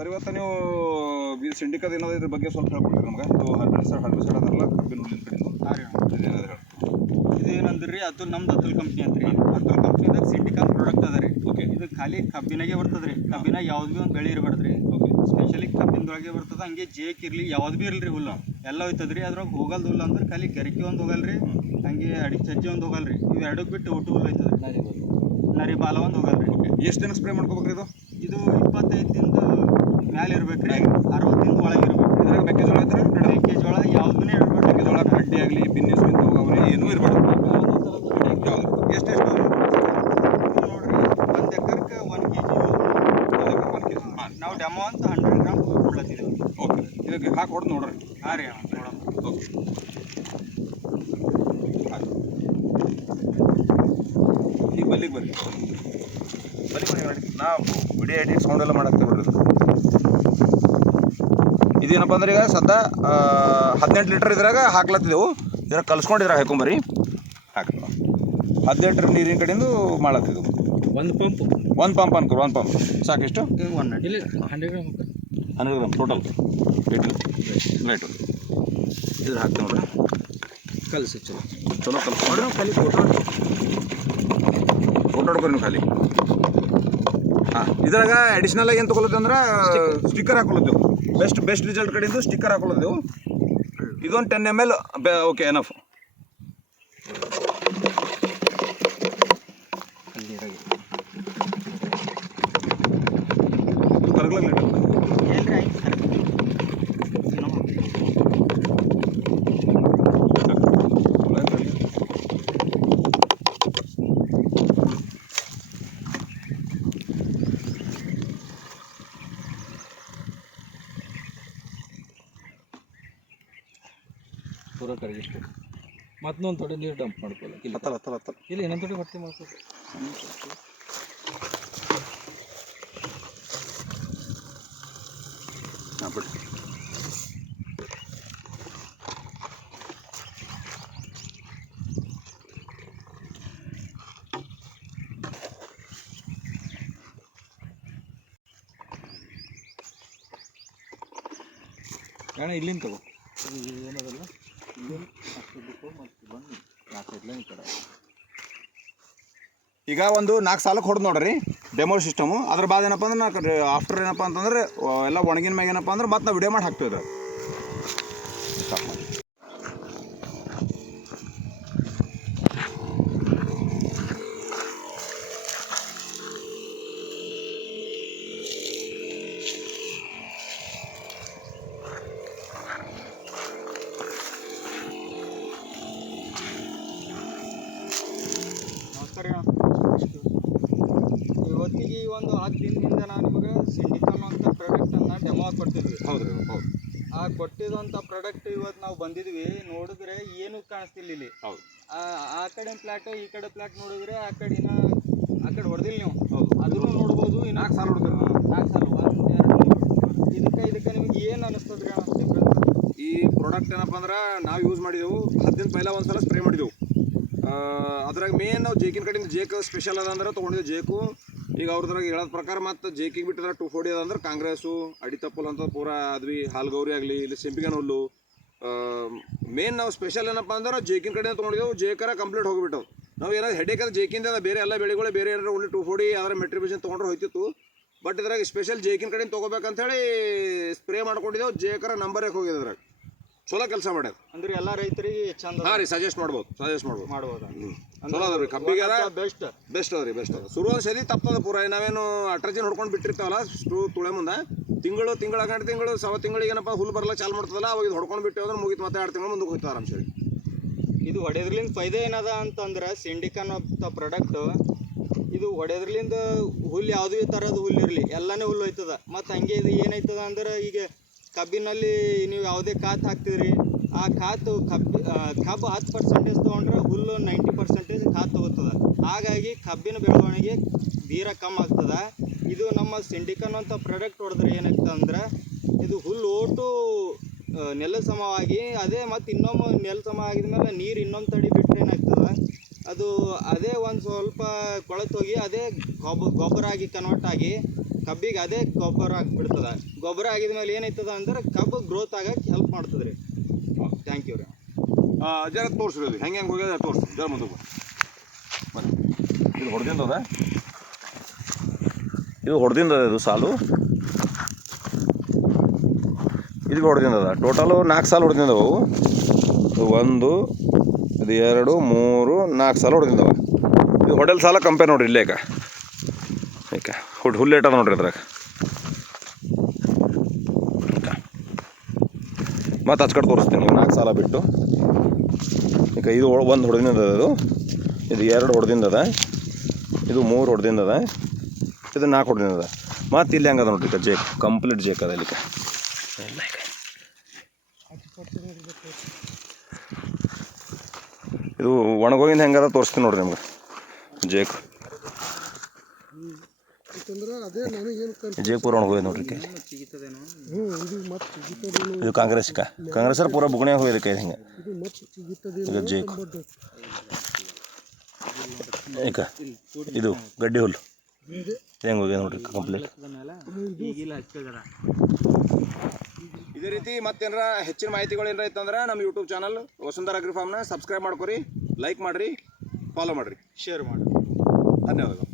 Sir ಇವತ್ತು ನೀವು syndicate ಏನಾದ್ರು ಇದ್ರ ಬಗ್ಗೆ ಸ್ವಲ್ಪ ಹೇಳ್ಕೊಡ್ತೀರಿ ನಮ್ಗೆ ಇದು ಹರ್ಬಿಸೈಡ್ ಅದರಲ್ಲ ಕಬ್ಬಿನ ಹುಲ್ಲಿನ ಕಡೆ ಇದೇನಂದ್ರಿ ಅದು ನಮ್ದು ಅತುಲ್ ಕಂಪ್ನಿ ಅಂತ ರೀ. ಅತುಲ್ ಕಂಪ್ನಿದಾಗ ಸಿಂಡಿಕೇಟ್ ಪ್ರಾಡಕ್ಟ್ ಅದ ರೀ. ಓಕೆ. ಇದು ಖಾಲಿ ಕಬ್ಬಿನಾಗೆ ಬರ್ತದೆ ರೀ. ಕಬ್ಬಿನಾಗ ಯಾವ್ದು ಭೀ ಒಂದು ಬೆಳೆ ಇರಬಾರ್ದು ರೀ. ಓಕೆ. ಸ್ಪೆಷಲಿ ಕಬ್ಬಿನದೊಳಗೆ ಬರ್ತದೆ. ಹಂಗೆ ಜೇಕ್ ಇರಲಿ ಯಾವ್ದು ಭೀ ಇರಲಿ ಹುಲ್ಲು ಎಲ್ಲ ಹೋಯ್ತದ ರೀ. ಅದ್ರಾಗ ಹೋಗಲ್ದು ಹುಲ್ಲು ಅಂದ್ರೆ ಖಾಲಿ ಗರಿಕೆ ಒಂದು ಹೋಗಲ್ರಿ, ಹಂಗೆ ಅಡಿಗೆ ಸಜ್ಜೆ ಒಂದು ಹೋಗಲ್ರಿ. ಇವು ಎರಡಕ್ಕೆ ಬಿಟ್ಟು ಒಟ್ಟು ಹುಲ್ಲು ಹೋಯ್ತದೆ. ನರಿ ಬಾಲ ಒಂದು ಹೋಗಲ್ರಿ. ಎಷ್ಟು ದಿನ ಸ್ಪ್ರೇ ಮಾಡ್ಕೋಬೇಕ್ರಿ ಇದು? ಇದು 25 ದಿನದ ಮ್ಯಾಲೆ ಇರ್ಬೇಕು ರೀ, 60 ದಿನದ ಒಳಗೆ ಇರ್ಬೇಕು. ಇದ್ರಾಗ ಮೆಕ್ಕೆಜೋಳ ಐತ್ರಿ? ಮೆಕ್ಕೆಜೋಳ ಯಾವ್ದು ಇರ್ಬೇಕು. ಮೆಕ್ಕೆಜೋಳ ಕಡ್ಡಿ ಆಗಲಿ ಬಿನ್ನಿಸು ಇಂಥ ಹೋಗವ್ರಿ ಏನೂ ಇರಬಾರ್ದು. ಯಾವ್ದು ಎಷ್ಟೆಷ್ಟು ನೋಡ್ರಿ 1 ಎಕರ್ಗೆ 1 kg ನಾವು ಡೆಮೋ ಅಂತ 100 ಗ್ರಾಮ್ ಕೊಡ್ಲತ್ತಿದ್ದೀವಿ. ಓಕೆ. ಇದಕ್ಕೆ ಹಾಕಿ ಹೊಡೆದು ನೋಡ್ರಿ. ಹಾಂ ರೀ ನೋಡೋಣ. ಓಕೆ. ಈಗ ಬಲ್ಲಿಗೆ ಬರ್ರಿ ನೋಡಿ. ನಾವು ವಿಡಿಯೋ ಎಡಿಟ್ ಸೌಂಡ್ ಎಲ್ಲ ಮಾಡಾಕ್ತೀವಿ ಬಿಡ್ರಿ. ಇದೇನಪ್ಪ ಅಂದ್ರೆ ಈಗ ಸದ್ಯ 18 ಲೀಟ್ರ್ ಇದ್ರಾಗ ಹಾಕ್ಲತ್ತಿದ್ದೆವು. ಇದ್ರಾಗ ಕಲ್ಸ್ಕೊಂಡು ಇದ್ರಾಗ ಹಾಕೊಂಬರ್ರಿ. ಹಾಕಿ 18 ಲೀಟ್ರ್ ನೀರಿನ ಕಡೆಯಿಂದ ಮಾಡ್ಲತ್ತಿದ್ದೆವು. ಒಂದು ಪಂಪ್ ಅನ್ಕೋರು. ಒಂದು ಪಂಪ್ ಸಾಕಿಷ್ಟು? 100 ಗ್ರಾಮ್ ಟೋಟಲ್ ರೇಟು ಇದ್ರ ಹಾಕ್ತೀವಿ ನೋಡ್ರಿ. ಕಲಿಸಿ ಚಲೋ ಕಲ್ಸ್ಕೊಂಡ್ರಿ. ನಾವು ಖಾಲಿ ಫೋಟೋ ಹೊಡ್ಕೊರಿ ನೀವು ಖಾಲಿ. ಹಾಂ, ಇದ್ರಾಗ ಅಡಿಷ್ನಲ್ ಆಗಿ ಏನು ತೊಗೊಳತ್ತೆ ಅಂದ್ರೆ ಸ್ಟಿಕ್ಕರ್ ಹಾಕೊಳ್ಳೋದೆವು. ಬೆಸ್ಟ್ ರಿಸಲ್ಟ್ ಕಡೆಯಿಂದ ಸ್ಟಿಕ್ಕರ್ ಹಾಕೊಳ್ಳೋದೆವು. ಇದೊಂದು 10 ml ಓಕೆ ಎನಫ್. ಕರಗ್ಲಾಗ್ಲಿ ಪೂರ ಕರಗಿಷ್ಟು ಮತ್ತೊಂದು ಥೋಡೆ ನೀರು ಡಂಪ್ ಮಾಡ್ಕೊಳ್ಳಿ. ಇಲ್ಲಿ ಇನ್ನೊಂದು ಥೋಡೆ ಭರ್ತಿ ಮಾಡ್ಕೊಳ್ಳಿ. ಹಾಂ ಬಿಡಿ. ಅಣ್ಣ ಇಲ್ಲಿಂದ ತಗೋ. ಏನದಲ್ಲ ಇಲ್ಲಿಂದ ಅಷ್ಟು ಮತ್ತು ಬಂದು 4 ಲೈನ್ ಕಡೆ. ಈಗ ಒಂದು 4 ಸಾಲಕ್ಕೆ ಹೊಡೆದು ನೋಡ್ರಿ ಡೆಮೋ ಸಿಸ್ಟಮು. ಅದ್ರ ಬಾದ್ ಏನಪ್ಪ ಅಂದ್ರೆ ಆಫ್ಟರ್ ಏನಪ್ಪ ಅಂತಂದ್ರೆ ಎಲ್ಲ ಒಣಗಿನ ಮ್ಯಾಗ ಏನಪ್ಪ ಅಂದ್ರೆ ಮತ್ತೆ ನಾವು ವಿಡಿಯೋ ಮಾಡಿ ಹಾಕ್ತೀವಿ. ಅದ್ರ ಸ್ಟಾಪ್ ಮಾಡಿ. ಇವತ್ತಿಗೆ ಒಂದು 10 ದಿನದಿಂದ ನಾನು ನಿಮಗೆ ಸಿಂಡಿಕೇಟ್ ಅಂತ ಪ್ರಾಡಕ್ಟನ್ನು ಡೆಮೋ ಕೊಡ್ತಿದ್ವಿ. ಹೌದು. ಆ ಕೊಟ್ಟಿದಂಥ ಪ್ರಾಡಕ್ಟ್ ಇವತ್ತು ನಾವು ಬಂದಿದ್ವಿ. ನೋಡಿದ್ರೆ ಏನು ಕಾಣಿಸ್ತಿಲ್ಲ ಇಲ್ಲಿ. ಹೌದು. ಆ ಕಡೆ ಪ್ಲಾಟ್ ಈ ಕಡೆ ಪ್ಲಾಟ್ ನೋಡಿದ್ರೆ ಆ ಕಡೆ ಹೊಡೆದಿಲ್ಲ ನೀವು. ಹೌದು. ಅದನ್ನು ನೋಡ್ಬೋದು. 4 ಸಾಲ ಹೊಡೆದ್ರಿ. 4 ಸಾಲ 1 2 ಇದಕ್ಕೆ ನಿಮ್ಗೆ ಏನು ಅನಿಸ್ತದೆ ರೀ ಅಣ್ಣ ಡಿಫ್ರೆನ್ಸ್? ಈ ಪ್ರಾಡಕ್ಟ್ ಏನಪ್ಪ ಅಂದ್ರೆ ನಾವು ಯೂಸ್ ಮಾಡಿದೆವು 10 ದಿನ ಪೈಲ ಒಂದು ಸಲ ಸ್ಪ್ರೇ ಮಾಡಿದೆವು. ಅದ್ರಾಗ ಮೇನ್ ನಾವು ಜೇಕಿನ ಕಡೆಯಿಂದ ಜೇಕ್ ಸ್ಪೆಷಲ್ ಅದ ಅಂದ್ರೆ ತೊಗೊಂಡಿದ್ದು ಜೇಕು. ಈಗ ಅವ್ರದ್ರಾಗ ಹೇಳೋದ ಪ್ರಕಾರ ಮತ್ತು ಜೇಕಿಗೆ ಬಿಟ್ಟಿದ್ರೆ 240 ಅದ ಅಂದ್ರೆ ಕಾಂಗ್ರೆಸ್ಸು ಅಡಿತಪ್ಪಲ್ ಅಂತ ಪೂರ ಅದ್ವಿ ಹಾಲ್ಗೌರಿ ಆಗಲಿ ಇಲ್ಲಿ ಸಿಂಪಿಗನ್ ಹುಲ್ಲು. ಮೇನ್ ನಾವು ಸ್ಪೆಷಲ್ ಏನಪ್ಪ ಅಂದ್ರೆ ಜೇಕಿನ ಕಡೆಯಿಂದ ತೊಗೊಂಡಿದ್ದೆವು. ಜೇಕರ ಕಂಪ್ಲೀಟ್ ಹೋಗಿಬಿಟ್ಟವು. ನಾವು ಏನಾದ್ರು ಹೆಡೇಕ್ ಅದು ಜೇಕಿಂದ ಬೇರೆ ಎಲ್ಲ ಬೆಳೆಗಳು ಬೇರೆ ಏನಾರು ಒಳ್ಳೆ 240 ಅದರ ಮೆಟ್ರಿಬ್ಯೂಷನ್ ತೊಗೊಂಡ್ರೆ ಹೋಯ್ತಿತ್ತು. ಬಟ್ ಇದ್ರಾಗ ಸ್ಪೆಷಲ್ ಜೇಕಿನ ಕಡೆಯಿಂದ ತೊಗೋಬೇಕಂತೇಳಿ ಸ್ಪ್ರೇ ಮಾಡ್ಕೊಂಡಿದ್ದೆವು. ಜೇಕರ ನಂಬರ್ ಯಾಕೆ ಹೋಗಿದೆ ಅದ್ರಾಗ ಚಲೋ ಕೆಲಸ ಮಾಡ್ಯಾರ ಅಂದ್ರೆ ಎಲ್ಲ ರೈತರಿಗೆ ಚಂದ. ಹಾಂ ರೀ, ಸಜೆಸ್ಟ್ ಮಾಡ್ಬೋದು. ಮಾಡ್ಬೋದು. ಚಲೋ ಅದ ರೀ. ಕಬ್ಬಿಗೆ ಬೆಸ್ಟ್ ಅದ ರೀ. ಶುರು ಒಂದು ಸದಿ ತಪ್ಪದ ಪೂರ. ನಾವೇನು ಅಟ್ರಜಿನ್ ಹೊಡ್ಕೊಂಡು ಬಿಟ್ಟಿರ್ತಾವಲ್ಲ ತುಳೆ ಮುಂದೆ ತಿಂಗಳು 2 ತಿಂಗಳು ಸವ ತಿಂಗಳಿಗೆ ಏನಪ್ಪ ಹುಲ್ಲು ಬರಲ್ಲ ಚಾಲು ಮಾಡ್ತದಲ್ಲ, ಅವಾಗ ಇದು ಹೊಡ್ಕೊಂಡು ಬಿಟ್ಟು ಅಂದ್ರೆ ಮುಗಿತು. ಮತ್ತೆ 2 ತಿಂಗಳು ಮುಂದಕ್ಕೆ ಹೋಗ್ತಾರೆ ಆರಾಮ್ಸರಿ. ಇದು ಹೊಡೆದ್ರಲಿಂದ ಫೈದೆ ಏನದ ಅಂತಂದ್ರೆ ಸಿಂಡಿಕೇಟ್ ಅಂತ ಪ್ರಾಡಕ್ಟ್ ಇದು ಹೊಡೆದ್ರಲಿಂದ ಹುಲ್ಲು ಯಾವುದೇ ಥರದ ಹುಲ್ಲು ಇರಲಿ ಎಲ್ಲನೇ ಹುಲ್ಲು ಹೋಯ್ತದ. ಮತ್ತು ಹಂಗೆ ಇದು ಏನೈತದ ಅಂದ್ರೆ ಈಗ ಕಬ್ಬಿನಲ್ಲಿ ನೀವು ಯಾವುದೇ ಕಾತು ಹಾಕ್ತಿದ್ರಿ ಆ ಕಾತು ಕಬ್ಬು 10% ತೊಗೊಂಡ್ರೆ ಹುಲ್ಲು 90% ಕಾತು ತೊಗೋತದೆ. ಹಾಗಾಗಿ ಕಬ್ಬಿನ ಬೆಳವಣಿಗೆ ತೀರ ಕಮ್ಮಿ ಆಗ್ತದೆ. ಇದು ನಮ್ಮ ಸಿಂಡಿಕೇಟ್ ಅಂತ ಪ್ರಾಡಕ್ಟ್ ಹೊಡೆದ್ರೆ ಏನಾಗ್ತದೆ ಅಂದ್ರೆ ಇದು ಹುಲ್ಲು ಓಟು ನೆಲ ಸಮವಾಗಿ ಅದೇ ಮತ್ತು ಇನ್ನೊಮ್ಮೆ ನೆಲ ಸಮ ಆಗಿದ್ಮೇಲೆ ನೀರು ಇನ್ನೊಂದು ತಡಿ ಬಿಟ್ಟರೆ ಏನಾಗ್ತದೆ ಅದು ಅದೇ ಒಂದು ಸ್ವಲ್ಪ ಕೊಳೆತೋಗಿ ಅದೇ ಗೊಬ್ಬರ ಆಗಿ ಕನ್ವರ್ಟ್ ಆಗಿ ಕಬ್ಬಿಗೆ ಅದೇ ಗೊಬ್ಬರ ಆಗಿಬಿಡ್ತದ. ಗೊಬ್ಬರ ಆಗಿದ ಮೇಲೆ ಏನೈತದ ಅಂದ್ರೆ ಕಬ್ಬು ಗ್ರೋತ್ ಆಗಕ್ಕೆ ಹೆಲ್ಪ್ ಮಾಡ್ತದೆ ರೀ. ಥ್ಯಾಂಕ್ ಯು ರೀ. ಜರ ತೋರಿಸ್ರಿ ಅದು ಹೆಂಗೆ ಹೋಗ್ಯದ ತೋರಿಸಿ ಜರ ಮುಂದೆ ಬನ್ನಿ. ಇದು ಹೊಡೆದಿಂದದ, ಇದು ಹೊಡೆದಿಂದದ, ಇದು ಸಾಲು ಇದು ಹೊಡೆದಿಂದದ. ಟೋಟಲು 4 ಸಾಲು ಹೊಡೆದಿಂದವು. ಇದು 1 ಇದು 2 3 4 ಸಾಲು ಹೊಡೆದಿಂದವ. ಇದು ಹೊಡೆಲ್ ಸಾಲ ಕಂಪೇರ್ ನೋಡ್ರಿ ಇಲ್ಲೇ ಈಗ ಹುಲ್ಲೇಟದ ನೋಡ್ರಿ ಅದ್ರಾಗ. ಮತ್ತು ಹಚ್ಕಡೆ ತೋರಿಸ್ತೀನಿ 4 ಸಾಲ ಬಿಟ್ಟು. ಈಗ ಇದು 1 ಹೊಡೆದಿಂದದ, ಇದು 2 ಹೊಡೆದಿಂದದ, ಇದು 3 ಹೊಡೆದಿಂದದ, ಇದು 4 ಹೊಡೆದಿಂದದ. ಮತ್ತು ಇಲ್ಲಿ ಹೆಂಗದ ನೋಡ್ರಿ ಈಗ ಜೇಕ್ ಕಂಪ್ಲೀಟ್ ಜೇಕ್ ಅದ ಇಲ್ಲಿಗೆ. ಇದು ಒಣಗೋಗಿಂದ ಹೆಂಗದ ತೋರಿಸ್ತೀನಿ ನೋಡ್ರಿ ನಿಮ್ಗೆ ಜೇಕ್. ಜೇಪುರ ಒಣಗೋಯ್ದು ನೋಡ್ರಿ. ಇದು ಕಾಂಗ್ರೆಸ್ ಪೂರ ಬುಗಣೆ ಹೋಗಿದೆ ಕೈ ಹಿಂಗೆ. ಈಗ ಜೇಕು ಈಗ ಇದು ಗಡ್ಡಿ ಹುಲ್ಲು ಹೆಂಗೆ ಹೋಗಿದೆ ನೋಡ್ರಿ ಕಂಪ್ಲೀಟ್. ಇದೇ ರೀತಿ ಮತ್ತೇನಾರ ಹೆಚ್ಚಿನ ಮಾಹಿತಿಗಳು ಏನಾರ ಇತ್ತಂದ್ರೆ ನಮ್ಮ ಯೂಟ್ಯೂಬ್ ಚಾನಲ್ ವಸುಂಧರಾ ಅಗ್ರಿ ಫಾರ್ಮ್ನ ಸಬ್ಸ್ಕ್ರೈಬ್ ಮಾಡ್ಕೊರಿ, ಲೈಕ್ ಮಾಡಿರಿ, ಫಾಲೋ ಮಾಡಿರಿ, ಶೇರ್ ಮಾಡಿ. ಧನ್ಯವಾದಗಳು.